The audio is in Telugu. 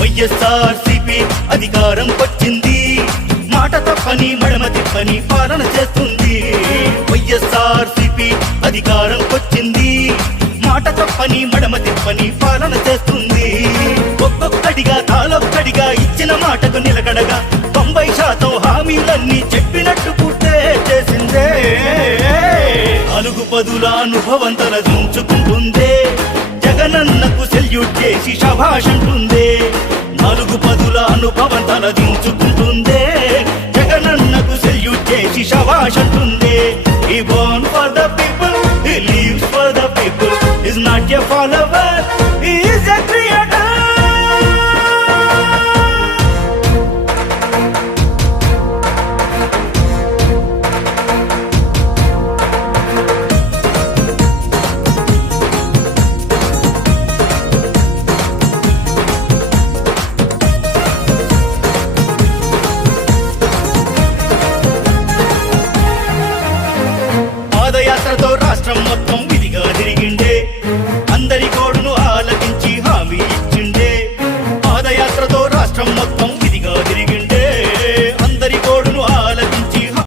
వైఎస్ఆర్సీపీ అధికారం వచ్చింది, మాట తప్పని మడమ తిప్పని పాలన చేస్తుంది. వైఎస్ఆర్సీపీ అధికారం వచ్చింది, మాట తప్పని మడమ తిప్పని పాలన చేస్తుంది. ఒక్కొక్కడిగా తాలొక్కడిగా ఇచ్చిన మాటకు నిలకడగా 90% హామీలన్నీ చెప్పినట్టు పూర్తే చేసిందే. 4 పదుల అనుభవం తలదించుకుంటుందే, జగనన్నకు సెల్యూట్ చేసి శభాష్ అంటుందే. 4 పదుల అనుభవం తలదించుకుంటుందే, జగనన్నకు సెల్యూట్ చేసి శభాష్ అంటుందే. ఈ